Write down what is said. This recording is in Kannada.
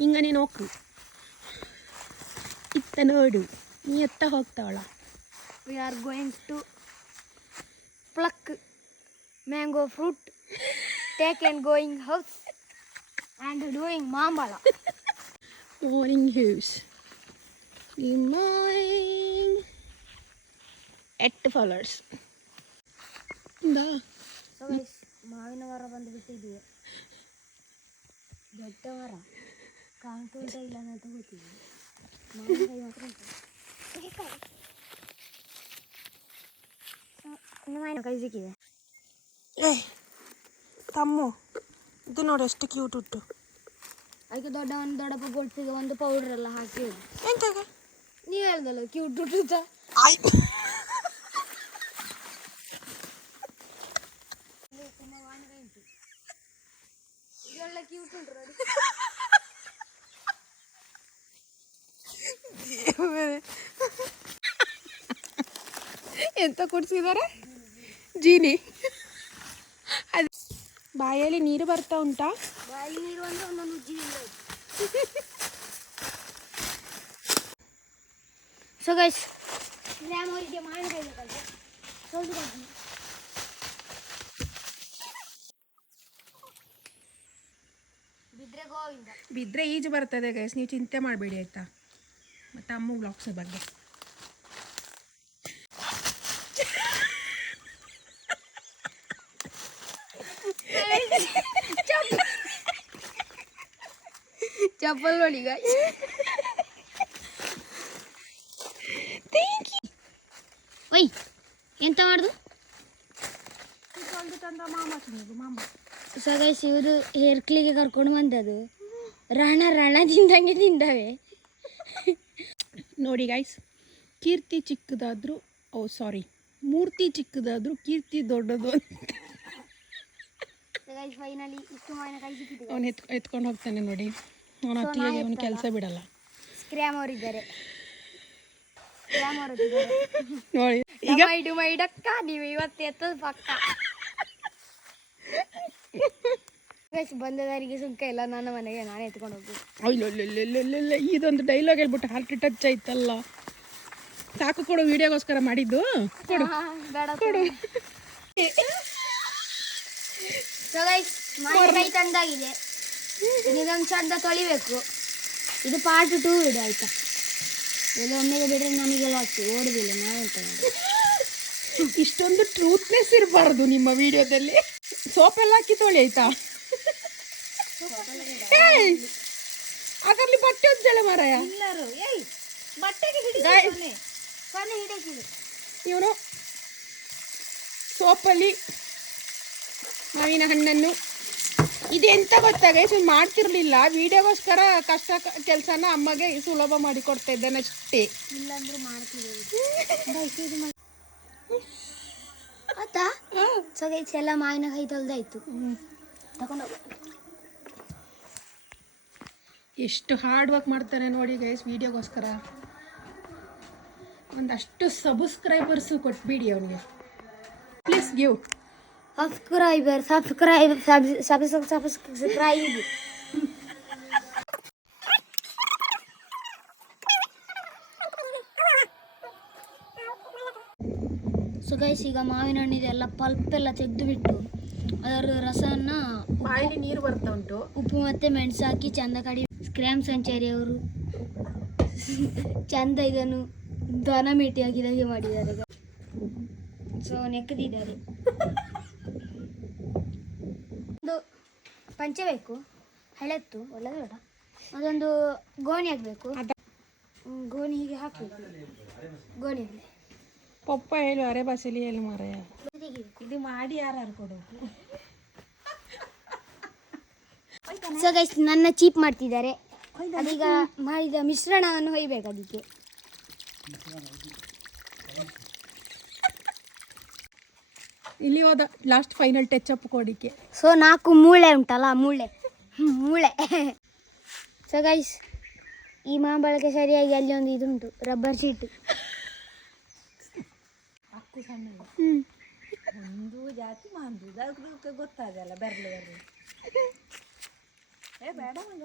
ಹಿಂಗ ನೀನು ಹೋಗು ಇತ್ತ ನೋಡು ನೀ ಎತ್ತ ಹೋಗ್ತಾವಳ. We are going to pluck mango fruit, take and going house and doing mambala. Morning house. Good morning. 8 followers. So guys, ಮಾವಿನ ಮರ ಬಂದು ಬಿಟ್ಟಿದ್ದೀವಿ. ದೊಡ್ಡ ಮರ ಕಾಣ್ತು ಉಂಟ ಇಲ್ಲ ಅಂತ ಗೊತ್ತಿದೆ. ಮಾವಿನಕಾಯಿ ಮಾತ್ರ ಉಂಟು. ಮಾವಿನಕಾಯಿ ಸಿಕ್ಕಿದೆ. ತಮ್ಮು ಇದು ನೋಡಿ ಎಷ್ಟು ಕ್ಯೂಟ್ ಉಂಟು. ಅದಕ್ಕೆ ದೊಡ್ಡಪ್ಪ ಗೊಟ್ಟಿಗೆ ಒಂದು ಪೌಡರ್ ಎಲ್ಲ ಹಾಕಿ ಎಂತಾಗ ನೀವು ಹೇಳ್ದಲ್ಲ ಕ್ಯೂಟ್ ಉಂಟು. ಇದೆಲ್ಲ ಕ್ಯೂಟ್ ಉಂಟು ನೋಡಿ. ಎಂತ ಕೊಡ್ಸಿದ್ದಾರೆ ಜೀನಿ. ಅದು ಬಾಯಲ್ಲಿ ನೀರು ಬರ್ತಾ ಉಂಟಾ? ಬಾಯಲ್ಲಿ ನೀರು ಅಂದ್ರೆ ಒಂದೊಂದು ಉಜ್ಜಿ ಇಲ್ಲ. ಸೊ ಗೈಸ್ ಅವರಿಗೆ ಮಾವಿನಕಾಯಿ ಬೇಕಂತೆ ಸ್ವಲ್ಪ ಬಿದ್ರೆ ಗೋವಿಂದ. ಬಿದ್ದರೆ ಈಜು ಬರ್ತದೆ ಗೈಸ್, ನೀವು ಚಿಂತೆ ಮಾಡಬೇಡಿ ಆಯಿತಾ. ಮತ್ತು ಅಮ್ಮ ಬ್ಲಾಗ್ಸ್ ಬಗ್ಗೆ ಚಪ್ಪಲ್ ನೋಡಿ ಗಾಯ್ಸ್. ಒಯ್ ಎಂತ ಮಾಡುದು ಸೊ ಗೈಸ್ ಇವರು ಹೇರ್ಕ್ಲಿಗೆ ಕರ್ಕೊಂಡು ಬಂದದ್ದು ರಣ ತಿಂದಂಗೆ ತಿಂದವೆ ನೋಡಿ ಗೈಸ್. ಕೀರ್ತಿ ಚಿಕ್ಕದಾದರೂ ಮೂರ್ತಿ ಚಿಕ್ಕದಾದರೂ ಕೀರ್ತಿ ದೊಡ್ಡದು ಅಂತ ಫೈನಲಿ ಇಷ್ಟು ಮಾವಿನಕಾಯಿ ಸಿಕ್ಕಿದೆ. ಅವನು ಎತ್ಕೊಂಡು ಹೋಗ್ತಾನೆ ನೋಡಿ. ಅವನ ಅತ್ತಿಗೆ ಅವನು ಕೆಲಸ ಬಿಡಲ್ಲ. ಸ್ಕ್ರ್ಯಾಮ್ ಅವರಿದ್ದಾರೆ ನೋಡಿ ಈಗ ಮೈಡಕ್ಕ ನೀವು ಇವತ್ತು ಎತ್ತದ ಪಕ್ಕ. ಬಂದದಾರಿಗೆ ಸುಂಕ ಇಲ್ಲ, ನನ್ನ ಮನೆಗೆ ನಾನೇ ಎತ್ಕೊಂಡು ಹೋಗ್ಬೇಕು. ಅಯ್ಯೋ ಇದೊಂದು ಡೈಲಾಗ್ ಹೇಳ್ಬಿಟ್ಟು ಹಾರ್ಟ್ ಟಚ್ ಆಯ್ತಲ್ಲ. ಸಾಕು ಕೊಡು, ವಿಡಿಯೋಗೋಸ್ಕರ ಮಾಡಿದ್ದು ಕೊಡು ಬೇಡ ಕೊಡು. ಮಾವಿನಕಾಯಿ ತಂದಾಗಿದೆ, ಇದೊಂದು ಚಂದ ತೊಳಿಬೇಕು. ಇದು ಪಾರ್ಟ್ 2 ವಿಡಿಯೋ ಆಯ್ತಾ. ಎಲ್ಲ ಒಮ್ಮೆಗೆ ಬಿಟ್ಟರೆ ನಮಗೆಲ್ಲ ಆಗ್ತದೆ, ಓಡುದಿಲ್ಲ ನಾವಂತ. ಇಷ್ಟೊಂದು ಟ್ರೂತ್ನೆಸ್ ಇರಬಾರ್ದು ನಿಮ್ಮ ವಿಡಿಯೋದಲ್ಲಿ. ಸೋಪೆಲ್ಲ ಹಾಕಿ ತೊಳಿ ಆಯ್ತಾ. ಅದರಲ್ಲಿ ಬಟ್ಟೆ ಉಜ್ಜಲ ಮಾರಾಯ. ಇವನು ಸೋಪಲ್ಲಿ ಮಾವಿನ ಹಣ್ಣನ್ನು ಇದೆಂತ ಗೊತ್ತಾಗ ಮಾಡ್ತಿರ್ಲಿಲ್ಲ. ವಿಡಿಯೋಗೋಸ್ಕರ ಕಷ್ಟ ಕೆಲಸನ ಅಮ್ಮಗೆ ಸುಲಭ ಮಾಡಿ ಕೊಡ್ತಾ ಇದ್ದಾನೆ ಅಷ್ಟೇ. ಇಲ್ಲಾಂದ್ರೆ ಮಾಡ್ತಿದ್ದೀವಿ ಆಯ್ತಾ. ಸೊ ಗೈಸ್ ಎಲ್ಲ ಮಾವಿನಕಾಯಿ ತೊಳ್ದಾಯ್ತು, ತಗೊಂಡೋಗ. ಎಷ್ಟು ಹಾರ್ಡ್ ವರ್ಕ್ ಮಾಡ್ತಾನೆ ನೋಡಿ ಗೈಸ್ ವಿಡಿಯೋಗೋಸ್ಕರ. ಒಂದಷ್ಟು ಸಬ್ಸ್ಕ್ರೈಬರ್ಸು ಕೊಟ್ಬಿಡಿ ಅವನಿಗೆ please. Give subscribe. So guys ಈಗ ಮಾವಿನ ಹಣ್ಣಿದೆಲ್ಲ ಪಲ್ಪೆಲ್ಲ ತೆಗೆದು ಬಿಟ್ಟು ಅದರ ರಸನ ಬಾಯಲ್ಲಿ ನೀರು ಬರ್ತಾ ಉಂಟು. ಉಪ್ಪು ಮತ್ತು ಮೆಣಸು ಹಾಕಿ ಚಂದ ಕಡಿ ಸ್ಕ್ರ್ಯಾಮ್ ಸಂಚಾರಿ ಅವರು ಚಂದ ಇದನ್ನು ದನ ಮೇಟಿ ಹಾಕಿದಾಗೆ ಮಾಡಿದ್ದಾರೆ. ಸೊ ನೆಕ್ಕದಿದ್ದಾರೆ. ಒಂದು ಪಂಚೆ ಬೇಕು, ಹಳೆತ್ತು ಒಳ್ಳೆದು ಬೇಡ. ಅದೊಂದು ಗೋಣಿ ಹಾಕಬೇಕು. ಗೋಣಿ ಹೀಗೆ ಹಾಕಬೇಕು. ಗೋಣಿ ಪಪ್ಪ ಹೇಳು, ಅರೆ ಬಸಲಿ ಹೇಳು ಮಾರಾಯ. ಇದು ಮಾಡಿ ಯಾರು ಕೊಡು. ಸೊ ಗೈಸ್ ನನ್ನ ಚೀಪ್ ಮಾಡ್ತಿದ್ದಾರೆ. ಅದೀಗ ಮಾಡಿದ ಮಿಶ್ರಣವನ್ನು ಹೊಯ್ಬೇಕು ಅದಕ್ಕೆ. ಇಲ್ಲಿ ಹೋದ ಲಾಸ್ಟ್ ಫೈನಲ್ ಟಚ್ ಅಪ್ ಕೊಡಿಕೆ. ಸೊ 4 ಮೂಳೆ ಉಂಟಲ್ಲ, ಮೂಳೆ. ಸೊ ಗೈಸ್ ಈ ಮಾಂಬಳಕ್ಕೆ ಸರಿಯಾಗಿ ಅಲ್ಲಿ ಒಂದು ಇದುಂಟು, ರಬ್ಬರ್ ಶೀಟ್. ಒಂದು ಜಾತಿ ಮಾಂದು ಗೊತ್ತಾಗಲ್ಲ. ಬರ್ಲಿ ಏ ಬೇಡ ಮಗ